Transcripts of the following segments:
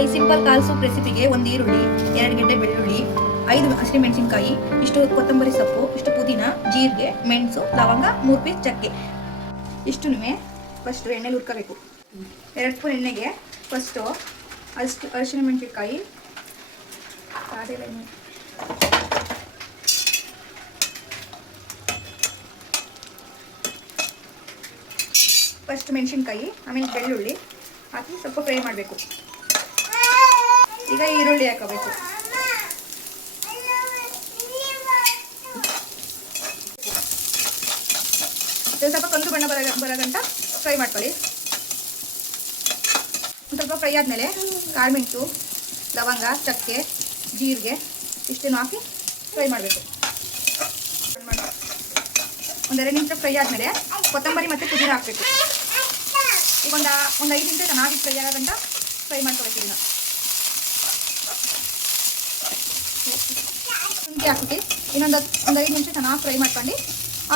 ಈ ಸಿಂಪಲ್ ಕಾಲ್ ಸೂಪ್ ರೆಸಿಪಿಗೆ ಒಂದು ಈರುಳ್ಳಿ, 2 ಗೆಡ್ಡೆ ಬೆಳ್ಳುಳ್ಳಿ, 5 ಹಸಿಮೆಣಸಿನಕಾಯಿ, ಇಷ್ಟು ಕೊತ್ತಂಬರಿ ಸೊಪ್ಪು, ಇಷ್ಟು ಪುದೀನ, ಜೀರಿಗೆ, ಮೆಣಸು, ಲವಂಗ, 3 ಪೀಸ್ ಚಕ್ಕೆ. ಇಷ್ಟು ಫಸ್ಟ್ ಎಣ್ಣೆಲಿ ಹುರ್ಕೋಬೇಕು. 2 ಸ್ಪೂನ್ ಎಣ್ಣೆಗೆ ಫಸ್ಟು ಅಷ್ಟು ಹಸಿಮೆಣಸಿನಕಾಯಿ, ಫಸ್ಟ್ ಮೆಣಸಿನ್ಕಾಯಿ, ಆಮೇಲೆ ಬೆಳ್ಳುಳ್ಳಿ ಹಾಕಿ ಸ್ವಲ್ಪ ಫ್ರೈ ಮಾಡಬೇಕು. ಈಗ ಈರುಳ್ಳಿ ಹಾಕೋಬೇಕು. ಸ್ವಲ್ಪ ಕಂದು ಬಣ್ಣ ಬರೋಗಂಟ ಫ್ರೈ ಮಾಡ್ಕೊಳ್ಳಿ. ಒಂದು ಸ್ವಲ್ಪ ಫ್ರೈ ಆದಮೇಲೆ ಕಾಳುಮೆಣಸು, ಲವಂಗ, ಚಕ್ಕೆ, ಜೀರಿಗೆ ಇಷ್ಟನ್ನು ಹಾಕಿ ಫ್ರೈ ಮಾಡಬೇಕು. ಒಂದು 2 ನಿಮಿಷ ಫ್ರೈ ಆದಮೇಲೆ ಕೊತ್ತಂಬರಿ ಮತ್ತು ಪುದೀನ ಹಾಕಬೇಕು. ಈಗ ಒಂದು 5 ನಿಮಿಷ ಚೆನ್ನಾಗಿ ಫ್ರೈ ಆಗೋಗಂಟ ಫ್ರೈ ಮಾಡ್ಕೋಬೇಕು. ಇದನ್ನು ಶುಂಠಿ ಹಾಕ್ಬಿಟ್ಟು ಇನ್ನೊಂದು 5 ನಿಮಿಷ ಚೆನ್ನಾಗಿ ಫ್ರೈ ಮಾಡ್ಕೊಂಡು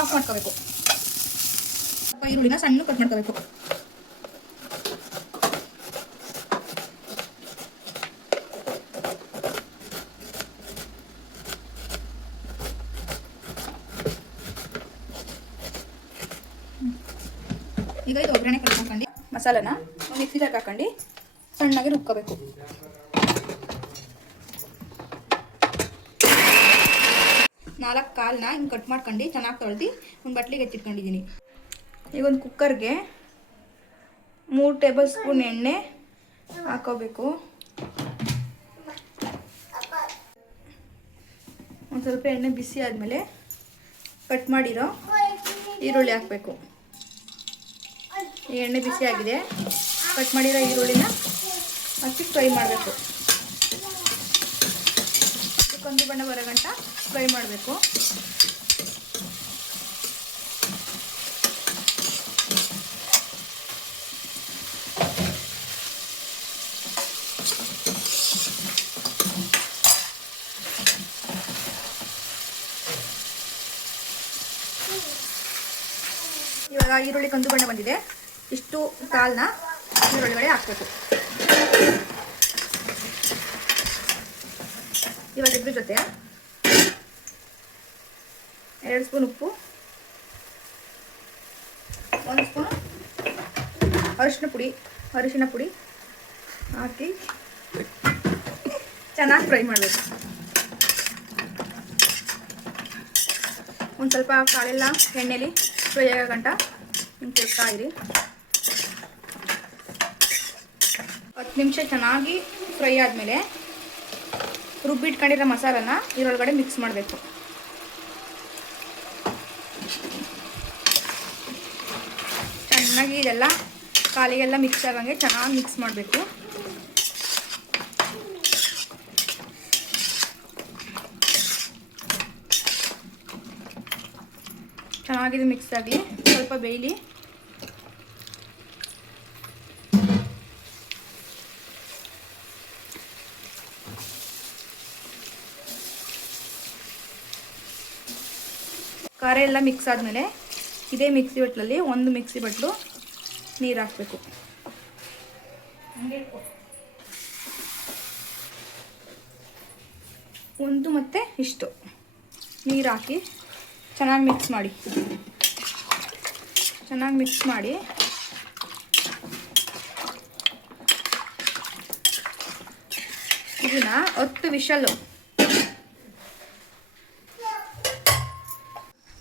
ಆಫ್ ಮಾಡ್ಕೋಬೇಕು. ಸ್ವಲ್ಪ ಈರುಳ್ಳಿನ ಸಣ್ಣ ಕಟ್ ಮಾಡ್ಕೋಬೇಕು. ಈಗ ಇದು ಒಗ್ಗರಣೆ ಕಟ್ಕೊಂಡು ಮಸಾಲಾನ ಮಿಕ್ಸಿ ಜಾರ್ಗೆ ಹಾಕೊಂಡು ಸಣ್ಣಗೆ ರುಬ್ಕೋಬೇಕು. ನಾಲ್ಕು ಕಾಳನ್ನ ಹಿಂಗೆ ಕಟ್ ಮಾಡ್ಕೊಂಡು ಚೆನ್ನಾಗಿ ತೊಳೆದು ಒಂದು ಬಟ್ಲಿಗೆ ಎತ್ತಿಟ್ಕೊಂಡಿದ್ದೀನಿ. ಈಗ ಒಂದು ಕುಕ್ಕರ್ಗೆ 3 ಟೇಬಲ್ ಸ್ಪೂನ್ ಎಣ್ಣೆ ಹಾಕೋಬೇಕು. ಒಂದು ಸ್ವಲ್ಪ ಎಣ್ಣೆ ಬಿಸಿ ಆದಮೇಲೆ ಕಟ್ ಮಾಡಿರೋ ಈರುಳ್ಳಿ ಹಾಕಬೇಕು. ಈ ಎಣ್ಣೆ ಬಿಸಿ ಆಗಿದೆ. ಕಟ್ ಮಾಡಿರೋ ಈರುಳ್ಳಿನ ಹಾಕಿ ಫ್ರೈ ಮಾಡಬೇಕು. ಕಂದು ಬಣ್ಣ ಬರೋಗಂಟ ಫ್ರೈ ಮಾಡಬೇಕು. ಇವಾಗ ಈರುಳ್ಳಿ ಕಂದು ಬಣ್ಣ ಬಂದಿದೆ. ಇಷ್ಟು ಕಾಳನ್ನ ಈರುಳ್ಳಿಗಡೆ ಹಾಕಬೇಕು. ಇವಾಗ ಇದ್ರ ಜೊತೆ 2 ಸ್ಪೂನ್ ಉಪ್ಪು, 1 ಸ್ಪೂನ್ ಅರಿಶಿನ ಪುಡಿ ಹಾಕಿ ಚೆನ್ನಾಗಿ ಫ್ರೈ ಮಾಡಬೇಕು. ಒಂದು ಸ್ವಲ್ಪ ಕಾಳೆಲ್ಲ ಎಣ್ಣೆಲಿ ಫ್ರೈ ಆಗೋ ಗಂಟ ತಿರ್ಗ್ತಾ ಇರಿ. 10 ನಿಮಿಷ ಚೆನ್ನಾಗಿ ಫ್ರೈ ಆದಮೇಲೆ ರುಬ್ಬಿಟ್ಕೊಂಡಿರೋ ಮಸಾಲಾನ ಇದರೊಳಗಡೆ ಮಿಕ್ಸ್ ಮಾಡಬೇಕು. ಚೆನ್ನಾಗಿ ಇದೆಲ್ಲ ಕಾಲಿಗೆಲ್ಲ ಮಿಕ್ಸ್ ಆಗಂಗೆ ಚೆನ್ನಾಗಿ ಮಿಕ್ಸ್ ಮಾಡಬೇಕು. ಚೆನ್ನಾಗಿದೆ ಮಿಕ್ಸ್ ಆಗಲಿ, ಸ್ವಲ್ಪ ಬೇಯಲಿ. ಖಾರ ಎಲ್ಲ ಮಿಕ್ಸ್ ಆದಮೇಲೆ ಇದೇ ಮಿಕ್ಸಿ ಬಟ್ಲಲ್ಲಿ 1 ಮಿಕ್ಸಿ ಬಟ್ಲು ನೀರು ಹಾಕಬೇಕು. ಒಂದು ಮತ್ತು ಇಷ್ಟು ನೀರು ಹಾಕಿ ಚೆನ್ನಾಗಿ ಮಿಕ್ಸ್ ಮಾಡಿ. ಇದನ್ನ 10 ವಿಷಲ್ಲು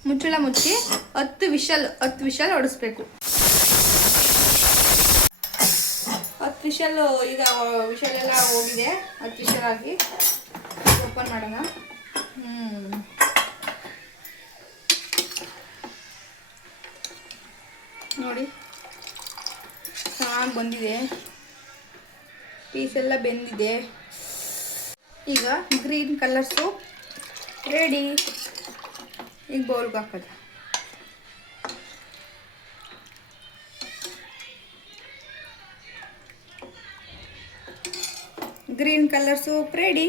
ಮುಚ್ಚಳ ಮುಚ್ಚಿ 10 ವಿಷಲ್ ಹೊಡಿಸ್ಬೇಕು. 10 ವಿಷಲ್ ಈಗ ವಿಷಲ್ ಎಲ್ಲ ಹೋಗಿದೆ. 10 ವಿಷಲ್ ಆಗಿ ಓಪನ್ ಮಾಡೋಣ. ನೋಡಿ ಚೆನ್ನಾಗಿ ಬಂದಿದೆ. ಪೀಸ್ ಎಲ್ಲ ಬೆಂದಿದೆ. ಈಗ ಗ್ರೀನ್ ಕಲರ್ ಸೂಪ್ ರೆಡಿ. ಈಗ ಬೌಲ್ಗೆ ಹಾಕೋದು. Green colour soup ready.